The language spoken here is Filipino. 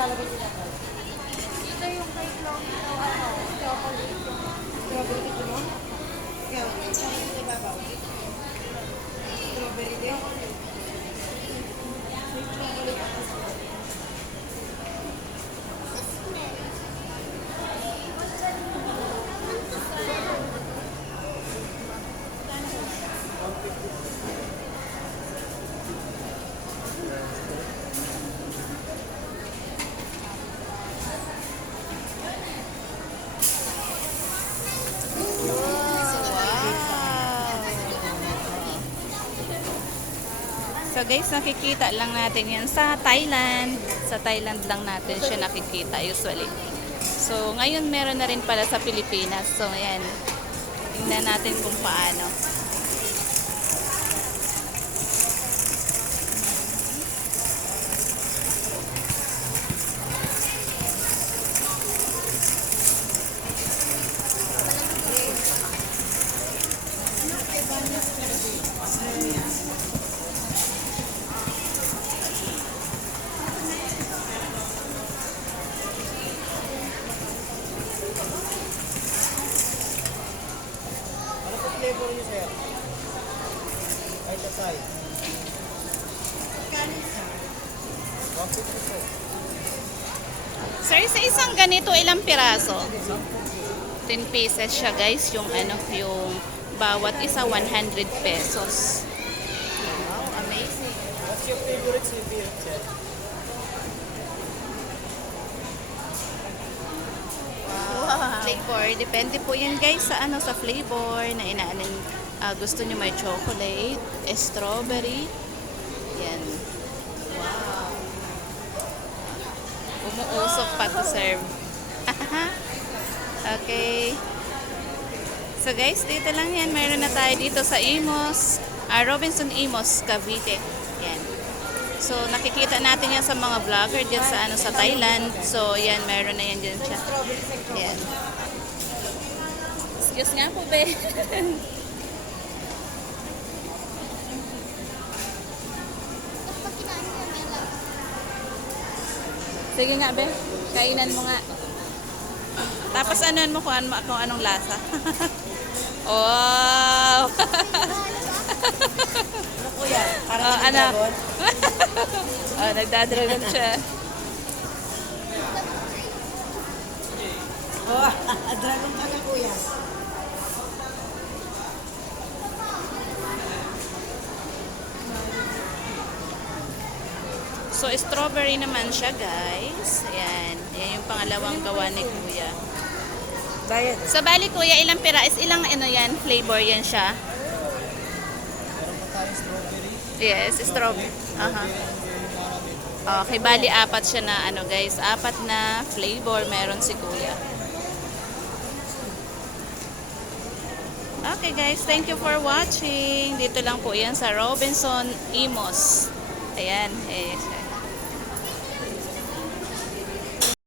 Ito yung kay Chloe, chocolate yung strawberry ito, no? Ikaw, ito ibabaw. Strawberry din. May chocolate ako. So guys, nakikita lang natin yan sa Thailand. Sa Thailand lang natin siya nakikita usually. So ngayon meron na rin pala sa Pilipinas. So ayan, tingnan natin kung paano. Flavor niyo, sir? Ay, tatay. Sir, sa isang ganito, ilang piraso? 10 pieces siya guys. Yung ano, yung bawat isa 100 pesos. Wow, amazing. What's your favorite flavor, sir? Wow. Flavor, depende po yan guys sa ano, sa flavor na inaanin. Gusto nyo may chocolate, strawberry. Yan. Wow. Umuusok pa to serve. Okay. So guys, dito lang yan. Meron na tayo dito sa Imos. Robinson Imos, Cavite. Yan. So nakikita natin yan sa mga vlogger dyan sa ano, sa Thailand. So yan, meron na yan dyan siya. Yan. Excuse nga po, be. Sige nga, be. Kainan mo nga. Tapos anuan mo kung anong lasa. Wow! Ano po yan? Parang Oh, ano? dragon. Oh, nagdadragon siya. Oh, dragon pala kuya. So, strawberry naman siya, guys. Ayan. Yan yung pangalawang gawa ni Kuya. Diet. So, bali, Kuya, ilang ilang ano yan, flavor yan siya? Meron pa tayong strawberry. Yes, strawberry. Okay, bali, apat siya na, ano, guys. Apat na flavor meron si Kuya. Okay, guys. Thank you for watching. Dito lang po yan sa Robinson Imos. Ayan.